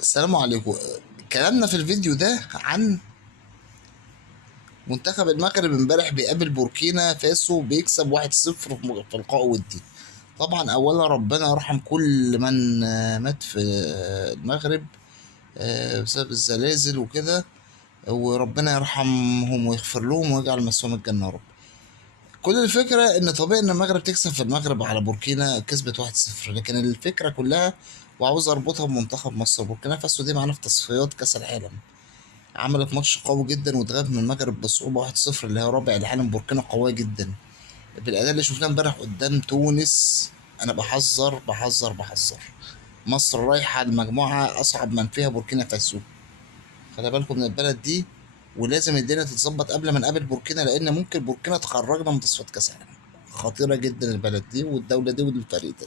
السلام عليكم. كلامنا في الفيديو ده عن منتخب المغرب امبارح بيقابل بوركينا فاسو بيكسب 1-0 في لقاء ودي. طبعا اولا ربنا يرحم كل من مات في المغرب بسبب الزلازل وكده، وربنا يرحمهم ويغفر لهم ويجعل مسواهم الجنة يا رب. كل الفكرة ان طبيعي ان المغرب تكسب في المغرب على بوركينا، كسبت 1-0، لكن الفكرة كلها وعاوز اربطها بمنتخب مصر. بوركينا فاسو دي معانا في تصفيات كاس العالم، عملت ماتش قوي جدا واتغلب من المغرب بصعوبة 1-0 اللي هي رابع العالم. بوركينا قوية جدا بالأداء اللي شفناه امبارح قدام تونس. أنا بحذر بحذر بحذر، مصر رايحة المجموعة أصعب من فيها بوركينا فاسو. خلي بالكم من البلد دي، ولازم الدنيا تتظبط قبل ما نقابل بوركينا، لأن ممكن بوركينا تخرجنا من تصفيات كأس العالم. خطيرة جدا البلد دي والدولة دي والفريق ده.